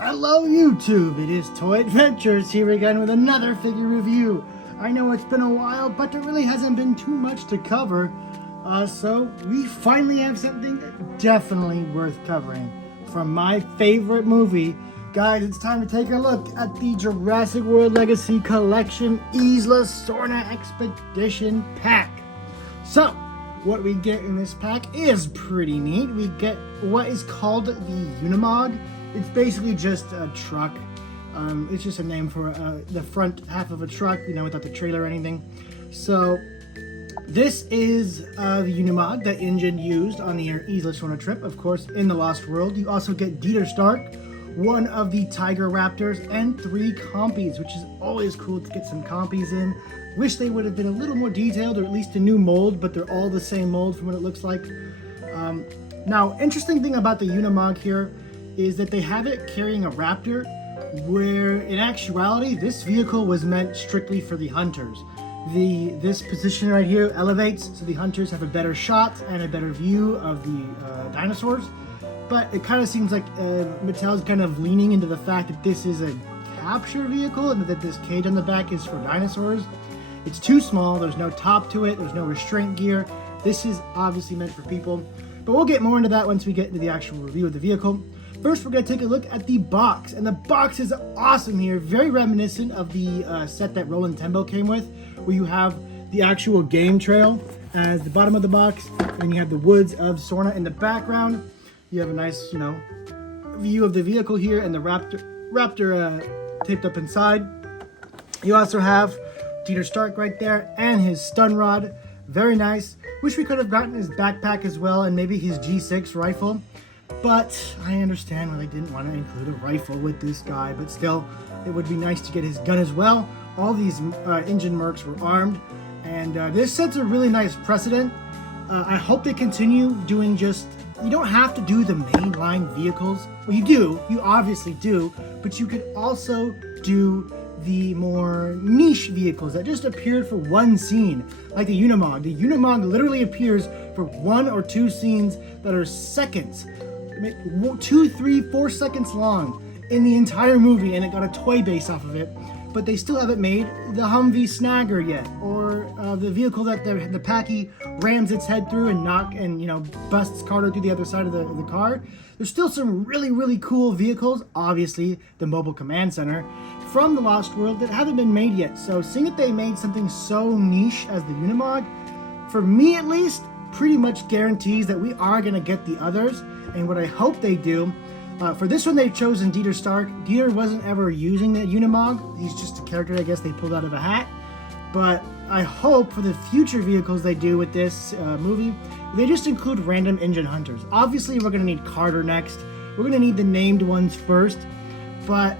Hello YouTube, it is Toy Adventures here again with another figure review. I know it's been a while, but there really hasn't been too much to cover. So we finally have something definitely worth covering from my favorite movie. Guys, it's time to take a look at the Jurassic World Legacy Collection Isla Sorna Expedition Pack. So, what we get in this pack is pretty neat. We get what is called the Unimog. It's basically just a truck. It's just a name for the front half of a truck, you know, without the trailer or anything. So this is the Unimog that InGen used on the Isla Sorna trip, of course, in the Lost World. You also get Dinosaurs, one of the Tiger Raptors, and 3 Compies, which is always cool to get some Compies in. Wish they would have been a little more detailed, or at least a new mold, but they're all the same mold from what it looks like. Now, interesting thing about the Unimog here is that they have it carrying a Raptor, where in actuality, this vehicle was meant strictly for the hunters. This position right here elevates, so the hunters have a better shot and a better view of the dinosaurs. But it kind of seems like Mattel's kind of leaning into the fact that this is a capture vehicle and that this cage on the back is for dinosaurs. It's too small, there's no top to it, there's no restraint gear. This is obviously meant for people, but we'll get more into that once we get into the actual review of the vehicle. First, we're going to take a look at the box, and the box is awesome here, very reminiscent of the set that Roland Tembo came with, where you have the actual game trail as the bottom of the box, and you have the woods of Sorna in the background. You have a nice, you know, view of the vehicle here, and the Raptor taped up inside. You also have Dieter Stark right there, and his stun rod. Very nice. Wish we could have gotten his backpack as well, and maybe his G6 rifle. But I understand why they didn't want to include a rifle with this guy. But still, it would be nice to get his gun as well. All these InGen mercs were armed. And this sets a really nice precedent. I hope they continue doing just... You don't have to do the mainline vehicles. Well, you do. You obviously do. But you could also do the more niche vehicles that just appeared for one scene, like the Unimog. The Unimog literally appears for 1 or 2 scenes that are seconds, 2, 3, 4 seconds long in the entire movie, and it got a toy base off of it. But they still haven't made the Humvee Snagger yet, or the vehicle that the Packy rams its head through and you know, busts Carter through the other side of the car. There's still some really cool vehicles, obviously the Mobile Command Center, from the Lost World that haven't been made yet. So seeing that they made something so niche as the Unimog, for me at least, pretty much guarantees that we are going to get the others. And what I hope they do, for this one they've chosen Dieter Stark. Dieter wasn't ever using the Unimog. He's just a character I guess they pulled out of a hat. But I hope for the future vehicles they do with this movie, they just include random InGen hunters. Obviously we're going to need Carter next. We're going to need the named ones first. But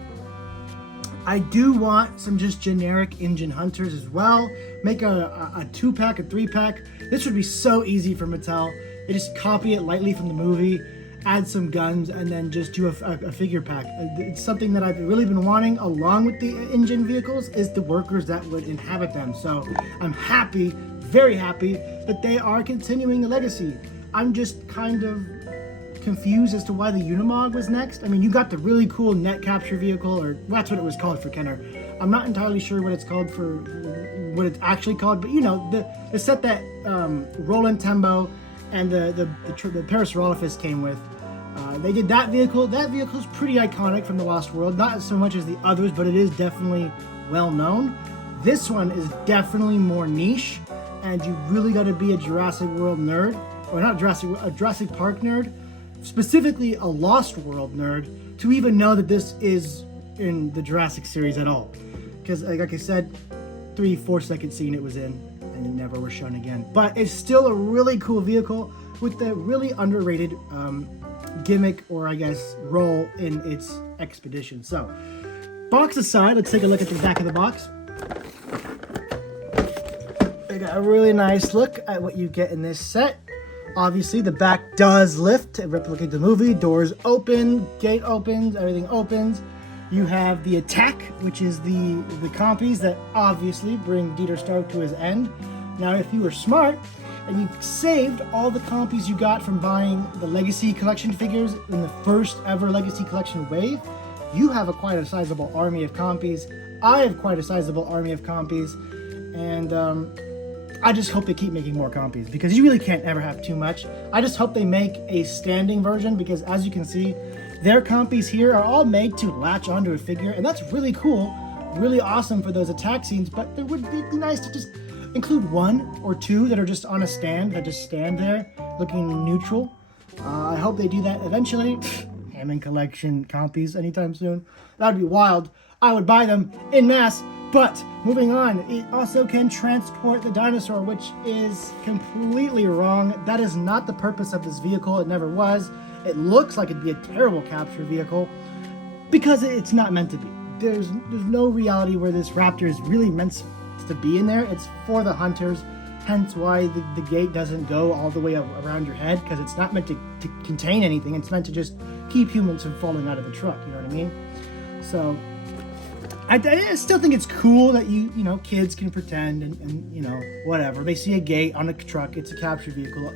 I do want some just generic InGen hunters as well. Make a 2-pack, a 3-pack. This would be so easy for Mattel. They just copy it lightly from the movie, add some guns, and then just do a figure pack. It's something that I've really been wanting, along with the InGen vehicles, is the workers that would inhabit them. So I'm happy, very happy, that they are continuing the legacy. I'm just kind of confused as to why the Unimog was next. I mean, you got the really cool net capture vehicle, or that's what it was called for Kenner. I'm not entirely sure what it's called for, what it's actually called, but you know, the set that Roland Tembo and the Parasaurolophus came with. They did that vehicle. That vehicle is pretty iconic from the Lost World. Not so much as the others, but it is definitely well known. This one is definitely more niche, and you really got to be a Jurassic World nerd, or not a Jurassic Park nerd, specifically a Lost World nerd, to even know that this is in the Jurassic series at all. Because like I said, 3-4 second scene it was in, and it never was shown again. But it's still a really cool vehicle with the really underrated gimmick, or I guess role in its expedition. So, box aside, let's take a look at the back of the box. We got a really nice look at what you get in this set. Obviously, the back does lift to replicate the movie. Doors open, gate opens, everything opens. You have the attack, which is the Compies that obviously bring Dieter Stark to his end. Now, if you were smart and you saved all the Compies you got from buying the Legacy Collection figures in the first ever Legacy Collection wave, you have quite a sizable army of compies. I have quite a sizable army of compies. And I just hope they keep making more compies, because you really can't ever have too much. I just hope they make a standing version, because as you can see, their compies here are all made to latch onto a figure, and that's really cool, really awesome for those attack scenes. But it would be nice to just include 1 or 2 that are just on a stand, that just stand there looking neutral. I hope they do that eventually. Hammond Collection compies anytime soon. That would be wild. I would buy them en masse. But moving on, it also can transport the dinosaur, which is completely wrong. That is not the purpose of this vehicle. It never was. It looks like it'd be a terrible capture vehicle because it's not meant to be. There's no reality where this raptor is really meant to be in there. It's for the hunters, hence why the gate doesn't go all the way around your head, because it's not meant to contain anything. It's meant to just keep humans from falling out of the truck, you know what I mean? So I still think it's cool that you know, kids can pretend and you know, whatever. They see a gate on a truck, it's a capture vehicle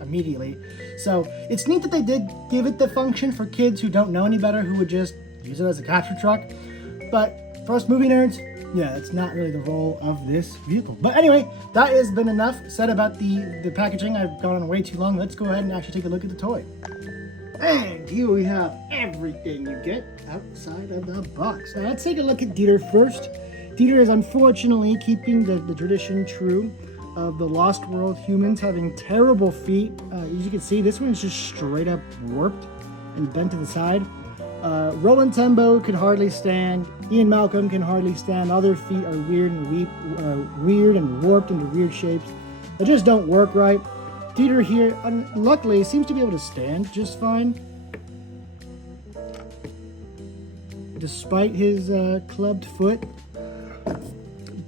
immediately. So it's neat that they did give it the function for kids who don't know any better, who would just use it as a capture truck. But for us movie nerds, yeah, it's not really the role of this vehicle. But anyway, that has been enough said about the packaging. I've gone on way too long. Let's go ahead and actually take a look at the toy. And here we have everything you get outside of the box. Now let's take a look at Dieter first. Dieter is unfortunately keeping the tradition true of the Lost World humans having terrible feet. As you can see, this one is just straight up warped and bent to the side. Roland Tembo can hardly stand. Ian Malcolm can hardly stand. All their feet are weird and warped into weird shapes that just don't work right. Dieter here, luckily, seems to be able to stand just fine, despite his clubbed foot.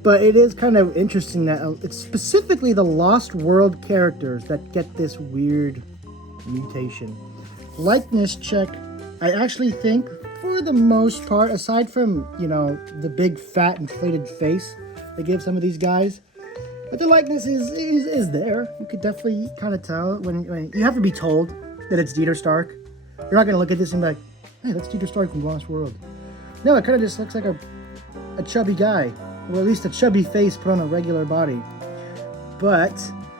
But it is kind of interesting that it's specifically the Lost World characters that get this weird mutation. Likeness check, I actually think, for the most part, aside from, you know, the big fat inflated face they give some of these guys, but the likeness is there. You could definitely kind of tell when you have to be told that it's Dieter Stark. You're not going to look at this and be like, hey, that's Dieter Stark from Lost World. No, it kind of just looks like a chubby guy, or at least a chubby face put on a regular body. But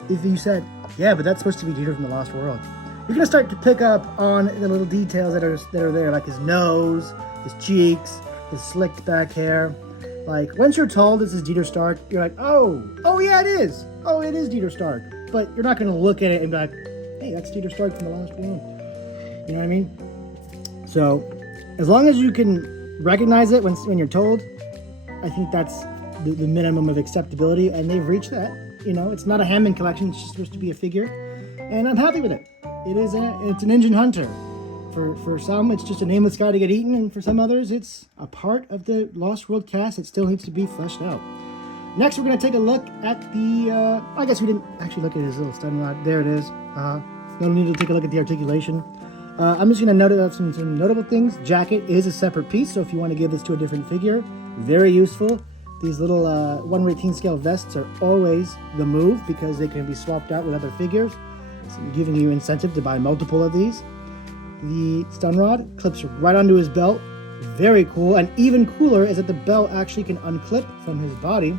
if you said, yeah, but that's supposed to be Dieter from the Lost World, you're going to start to pick up on the little details that are there, like his nose, his cheeks, his slicked back hair. Like, once you're told this is Dieter Stark, you're like, oh yeah, it is. Oh, it is Dieter Stark. But you're not going to look at it and be like, hey, that's Dieter Stark from the Lost World. You know what I mean? So, as long as you can recognize it when you're told, I think that's the minimum of acceptability, and they've reached that. You know, it's not a Hammond collection, it's just supposed to be a figure, and I'm happy with it. It's an engine hunter. For some, it's just a nameless guy to get eaten, and for some others, it's a part of the Lost World cast that still needs to be fleshed out. Next, we're going to take a look at the, I guess we didn't actually look at his little stun rod. There it is. No need to take a look at the articulation. I'm just going to note out some notable things. Jacket is a separate piece, so if you want to give this to a different figure, very useful. These little 1/18 scale vests are always the move because they can be swapped out with other figures, so giving you incentive to buy multiple of these. The stun rod clips right onto his belt. Very cool. And even cooler is that the belt actually can unclip from his body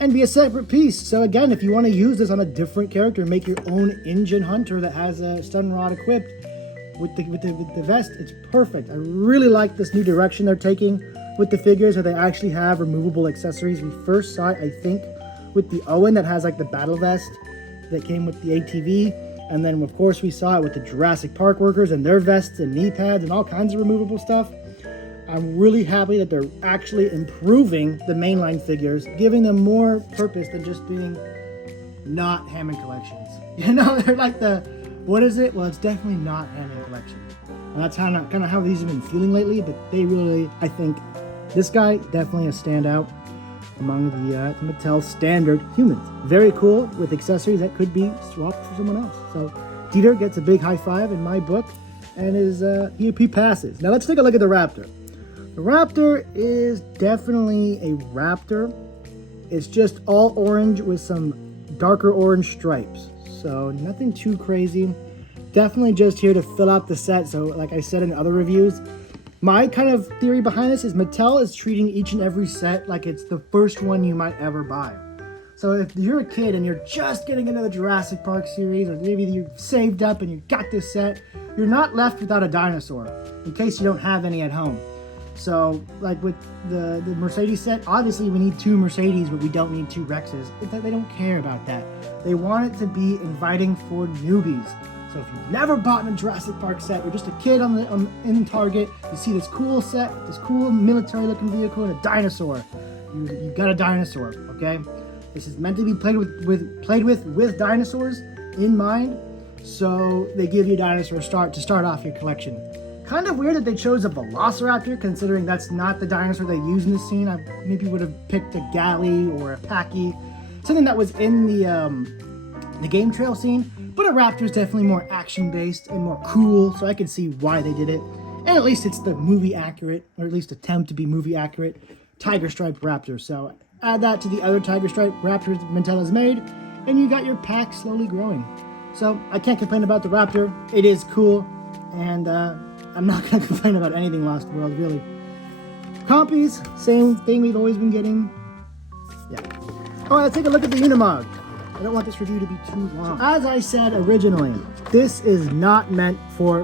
and be a separate piece. So again, if you want to use this on a different character, make your own engine hunter that has a stun rod equipped with the vest, it's perfect. I really like this new direction they're taking with the figures, where they actually have removable accessories. We first saw it, I think, with the Owen that has like the battle vest that came with the ATV. And then, of course, we saw it with the Jurassic Park workers and their vests and knee pads and all kinds of removable stuff. I'm really happy that they're actually improving the mainline figures, giving them more purpose than just being not Hammond collections. You know, they're like what is it? Well, it's definitely not Hammond collection. And that's kind of how these have been feeling lately, but they really, I think, this guy definitely a standout among the MATTEL standard humans. Very cool, with accessories that could be swapped for someone else. So Dieter gets a big high five in my book, and he passes. Now let's take a look at the Raptor. The Raptor is definitely a Raptor. It's just all orange with some darker orange stripes. So nothing too crazy. Definitely just here to fill out the set. So like I said in other reviews, My kind of theory behind this is Mattel is treating each and every set like it's the first one you might ever buy. So if you're a kid and you're just getting into the Jurassic Park series, or maybe you've saved up and you got this set, you're not left without a dinosaur, in case you don't have any at home. So, like with the Mercedes set, obviously we need 2 Mercedes, but we don't need 2 Rexes. They don't care about that. They want it to be inviting for newbies. So if you've never bought a Jurassic Park set, you're just a kid in Target, you see this cool set, this cool military-looking vehicle, and a dinosaur. You got a dinosaur, okay? This is meant to be played with dinosaurs in mind, so they give you a dinosaur to start off your collection. Kind of weird that they chose a Velociraptor, considering that's not the dinosaur they use in the scene. I maybe would have picked a Galley or a Packy, something that was in the game trail scene. But a Raptor is definitely more action-based and more cool, so I can see why they did it. And at least it's the movie accurate, or at least attempt to be movie accurate, Tiger Stripe Raptor. So add that to the other Tiger Stripe Raptors Mattel has made, and you got your pack slowly growing. So I can't complain about the Raptor. It is cool, and I'm not going to complain about anything Lost World, really. Compies, same thing we've always been getting. Yeah. Oh, let's take a look at the Unimog. I don't want this review to be too long. So, as I said originally, this is not meant for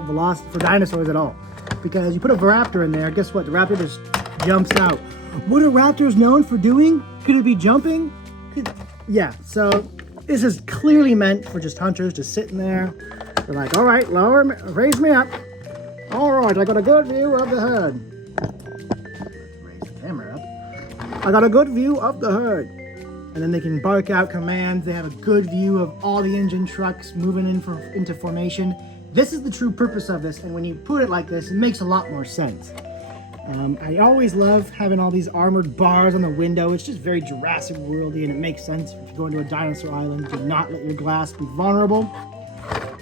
dinosaurs at all. Because you put a Raptor in there, guess what? The Raptor just jumps out. What are Raptors known for doing? Could it be jumping? Yeah, so this is clearly meant for just hunters just sitting there. They're like, all right, raise me up. All right, I got a good view of the herd. Raise the camera up. I got a good view of the herd. And then they can bark out commands. They have a good view of all the engine trucks moving into formation. This is the true purpose of this, and when you put it like this, it makes a lot more sense. I always love having all these armored bars on the window. It's just very Jurassic Worldy, and it makes sense if you go into a dinosaur island. Do not let your glass be vulnerable.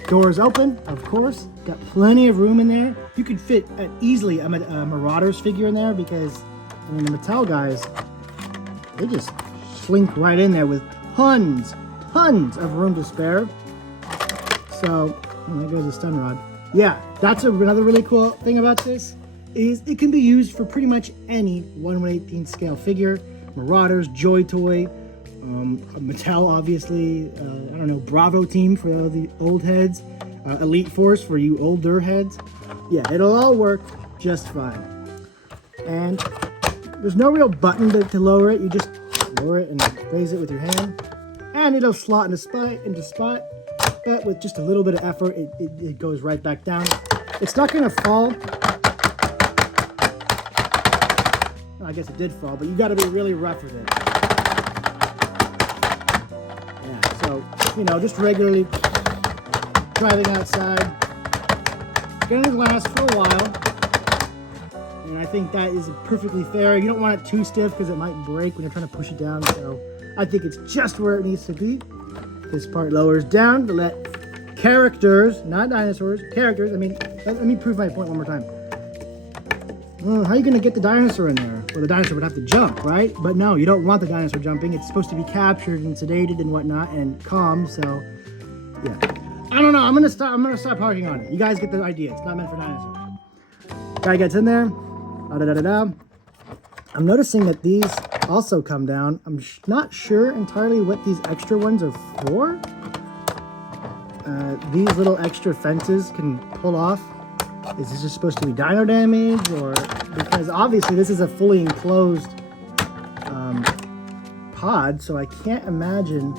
Doors open, of course. Got plenty of room in there. You could fit easily a Marauders figure in there because, I mean, the Mattel guys, they just slink right in there with tons of room to spare. So, there goes the stun rod. Yeah, that's another really cool thing about this, is it can be used for pretty much any 1/118 scale figure. Marauders, Joy Toy, Mattel obviously, I don't know, Bravo Team for the old heads, Elite Force for you older heads. Yeah, it'll all work just fine. And there's no real button to lower it. You just lower it and raise it with your hand, and it'll slot into spot. But with just a little bit of effort, it goes right back down. It's not gonna fall. Well, I guess it did fall, but you got to be really rough with it. Yeah, so just regularly driving outside, it's gonna last for a while. And I think that is perfectly fair. You don't want it too stiff because it might break when you're trying to push it down. So I think it's just where it needs to be. This part lowers down to let characters, not dinosaurs, characters. I mean, let me prove my point one more time. How are you going to get the dinosaur in there? Well, the dinosaur would have to jump, right? But no, you don't want the dinosaur jumping. It's supposed to be captured and sedated and whatnot and calm. So, yeah. I don't know. I'm gonna stop harping on it. You guys get the idea. It's not meant for dinosaurs. Guy gets in there. I'm noticing that these also come down. I'm not sure entirely what these extra ones are for. These little extra fences can pull off. Is this just supposed to be dino damage, or because obviously this is a fully enclosed pod, so I can't imagine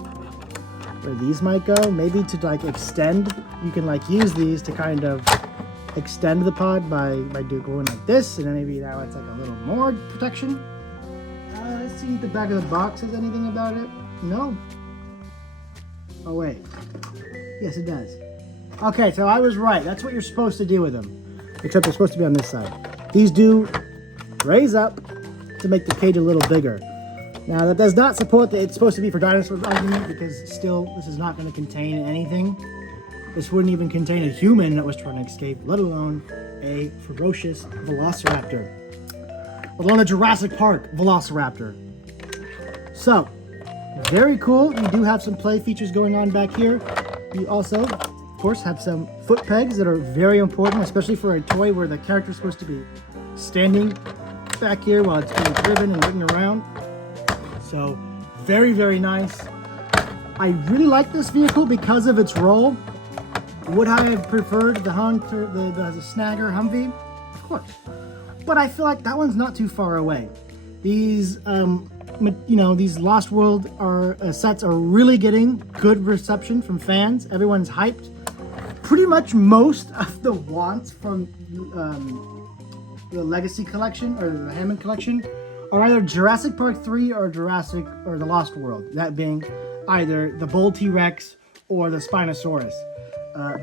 where these might go. Maybe to like extend, you can like use these to kind of extend the pod by going like this, and then maybe now it's like a little more protection. Let's see if the back of the box says anything about it. No. Oh wait. Yes, it does. Okay, so I was right. That's what you're supposed to do with them. Except they're supposed to be on this side. These do raise up to make the cage a little bigger. Now that does not support that it's supposed to be for dinosaurs argument, because still this is not going to contain anything. This wouldn't even contain a human that was trying to escape, let alone a ferocious velociraptor. Let alone a Jurassic Park velociraptor. So, very cool. You do have some play features going on back here. You also, of course, have some foot pegs that are very important, especially for a toy where the character is supposed to be standing back here while it's being driven and ridden around. So very, very nice. I really like this vehicle because of its role. Would I have preferred the Hunter, the Snagger Humvee? Of course. But I feel like that one's not too far away. These, these Lost World sets are really getting good reception from fans. Everyone's hyped. Pretty much most of the wants from the Legacy Collection or the Hammond Collection are either Jurassic Park 3 or the Lost World. That being either the Bull T-Rex or the Spinosaurus.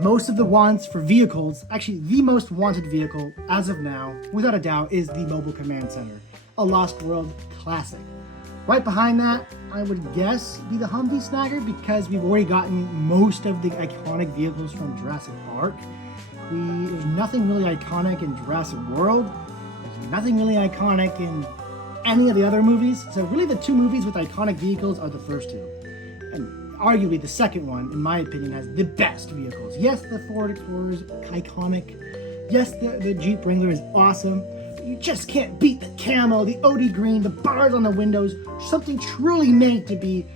Most of the wants for vehicles, actually the most wanted vehicle as of now, without a doubt, is the Mobile Command Center, a Lost World classic. Right behind that, I would guess, be the Humvee Snagger because we've already gotten most of the iconic vehicles from Jurassic Park. There's nothing really iconic in Jurassic World. There's nothing really iconic in any of the other movies. So really the two movies with iconic vehicles are the first two. And arguably the second one, in my opinion, has the best vehicles. Yes, the Ford Explorer is iconic. Yes, the Jeep Wrangler is awesome. But you just can't beat the camo, the OD green, the bars on the windows. Something truly made to be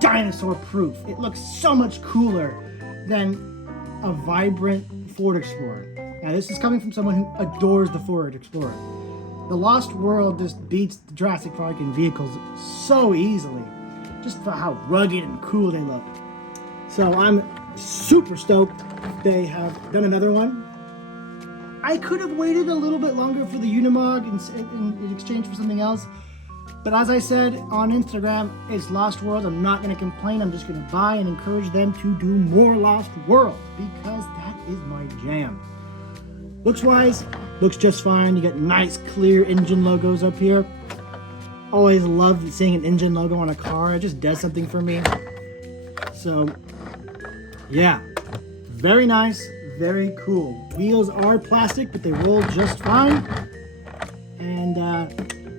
dinosaur-proof. It looks so much cooler than a vibrant Ford Explorer. Now, this is coming from someone who adores the Ford Explorer. The Lost World just beats the Jurassic Park in vehicles so easily. Just for how rugged and cool they look. So I'm super stoked they have done another one. I could have waited a little bit longer for the Unimog in exchange for something else. But as I said on Instagram, it's Lost World. I'm not going to complain. I'm just going to buy and encourage them to do more Lost World because that is my jam. Looks-wise, looks just fine. You got nice, clear engine logos up here. Always love seeing an engine logo on a car. It just does something for me. So, yeah. Very nice. Very cool. Wheels are plastic, but they roll just fine. And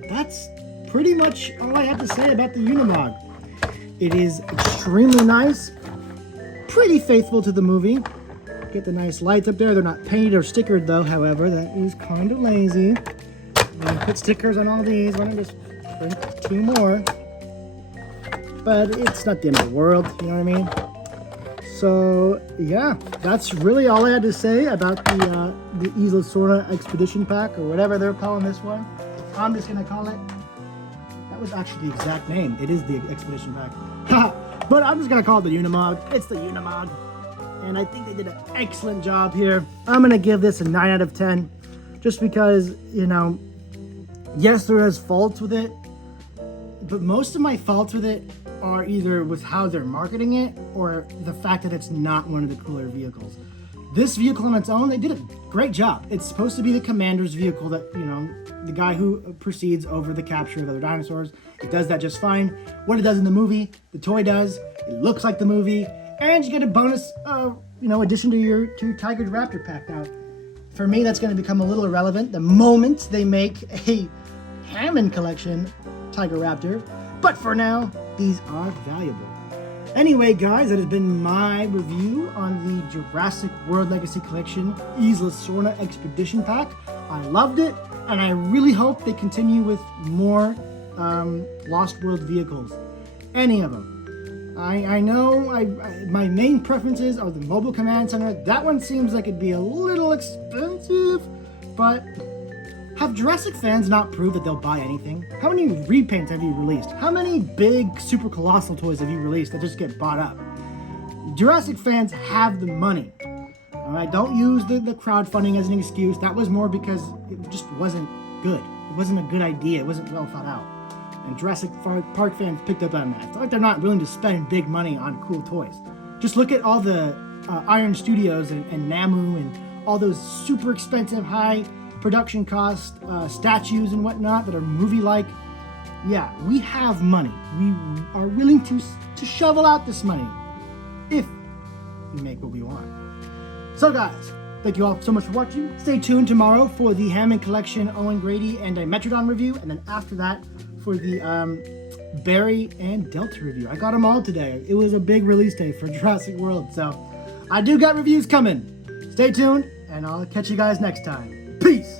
that's pretty much all I have to say about the Unimog. It is extremely nice. Pretty faithful to the movie. Get the nice lights up there. They're not painted or stickered, though, however. That is kind of lazy. Put stickers on all these. Why don't I just print 2 more? But it's not the end of the world, you know what I mean? So, yeah, that's really all I had to say about the Isla Sorna Expedition Pack, or whatever they're calling this one. I'm just going to call it, that was actually the exact name. It is the Expedition Pack. But I'm just going to call it the Unimog. It's the Unimog. And I think they did an excellent job here. I'm going to give this a 9 out of 10. Just because, you know, yes, there is faults with it. But most of my faults with it are either with how they're marketing it or the fact that it's not one of the cooler vehicles. This vehicle on its own, they did a great job. It's supposed to be the commander's vehicle that, you know, the guy who proceeds over the capture of other dinosaurs. It does that just fine. What it does in the movie, the toy does. It looks like the movie. And you get a bonus, addition to your Tiger Raptor pack. Now, for me, that's going to become a little irrelevant the moment they make a Hammond Collection Tiger Raptor. But for now, these are valuable. Anyway, guys, that has been my review on the Jurassic World Legacy Collection Isla Sorna Expedition Pack. I loved it, and I really hope they continue with more Lost World vehicles. Any of them. I know my main preferences are the Mobile Command Center. That one seems like it'd be a little expensive, but have Jurassic fans not proved that they'll buy anything? How many repaints have you released? How many big super colossal toys have you released that just get bought up? Jurassic fans have the money. Alright, don't use the crowdfunding as an excuse. That was more because it just wasn't good. It wasn't a good idea. It wasn't well thought out. And Jurassic Park fans picked up on that. I feel like they're not willing to spend big money on cool toys. Just look at all the Iron Studios and Namu and all those super expensive, high production cost statues and whatnot that are movie-like. Yeah, we have money. We are willing to shovel out this money if we make what we want. So guys, thank you all so much for watching. Stay tuned tomorrow for the Hammond Collection Owen Grady and a Metrodon review, and then after that for the Barry and Delta review. I got them all today. It was a big release day for Jurassic World, so I do got reviews coming. Stay tuned, and I'll catch you guys next time. Peace!